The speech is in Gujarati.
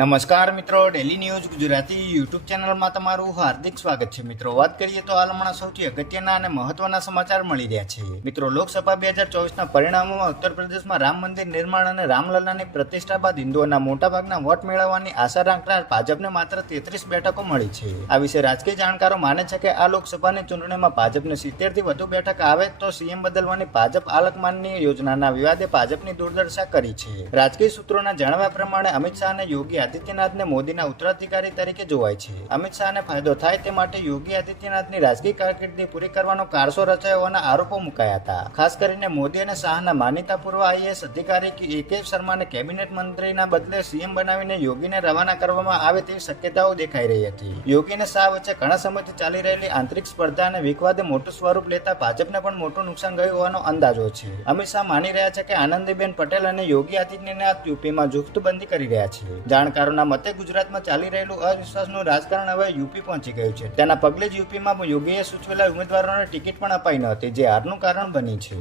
નમસ્કાર મિત્રો, ડેલી ન્યૂઝ ગુજરાતી યુટ્યુબ ચેનલમાં તમારું હાર્દિક સ્વાગત છે. મિત્રો, વાત કરીએ તો હાલ હમણાં સૌથી અગત્યના અને મહત્વના સમાચાર મળી રહ્યા છે. મિત્રો, લોકસભા 2024ના પરિણામોમાં ઉત્તર પ્રદેશમાં રામ મંદિર નિર્માણ અને રામલલ્લાની પ્રતિષ્ઠા બાદ હિન્દુઓના મોટાભાગના વોટ મેળવવાની આશા રાખનાર ભાજપને માત્ર 33 બેઠકો મળી છે. આ વિશે રાજકીય જાણકારો માને છે કે આ લોકસભાની ચૂંટણીમાં ભાજપને 70થી વધુ બેઠક આવે તો સીએમ બદલવાની ભાજપ આલકમાનની યોજનાના વિવાદે ભાજપની દુર્દશા કરી છે. રાજકીય સૂત્રોના જણાવ્યા પ્રમાણે અમિત શાહ અને યોગી આદિત્યનાથને મોદીના ઉત્તરાધિકારી તરીકે જોવાય છે. અમિત શાહને ફાયદો થાય તે માટે યોગી આદિત્યનાથની રાજકીય કારકિર્દી પૂરી કરવાનો કારસો રચાયો હોવાના આરોપો મુકાયા હતા. ખાસ કરીને મોદી અને શાહના માનીતા પૂર્વ આઈએએસ અધિકારી એકે શર્માને કેબિનેટ મંત્રીના બદલે સીએમ બનાવીને યોગીને રવાના કરવામાં આવે તેવી શક્યતાઓ દેખાઈ રહી હતી. યોગી અને શાહ વચ્ચે ઘણા સમયથી ચાલી રહેલી આંતરિક સ્પર્ધા અને વિવાદે મોટું સ્વરૂપ લેતા ભાજપને પણ મોટું નુકસાન ગયું હોવાનો અંદાજો છે. અમિત શાહ માની રહ્યા છે કે આનંદીબેન પટેલ અને યોગી આદિત્યનાથ યુપીમાં જુથબંધી કરી રહ્યા છે. જાણકારોના મતે ગુજરાતમાં ચાલી રહેલું અવિશ્વાસનું રાજકારણ હવે યુપી પહોંચી ગયું છે. તેના પગલે જ યુપીમાં યોગીએ સૂચવેલા ઉમેદવારોને ટિકિટ પણ અપાઈ ન હતી, જે હારનું કારણ બની છે.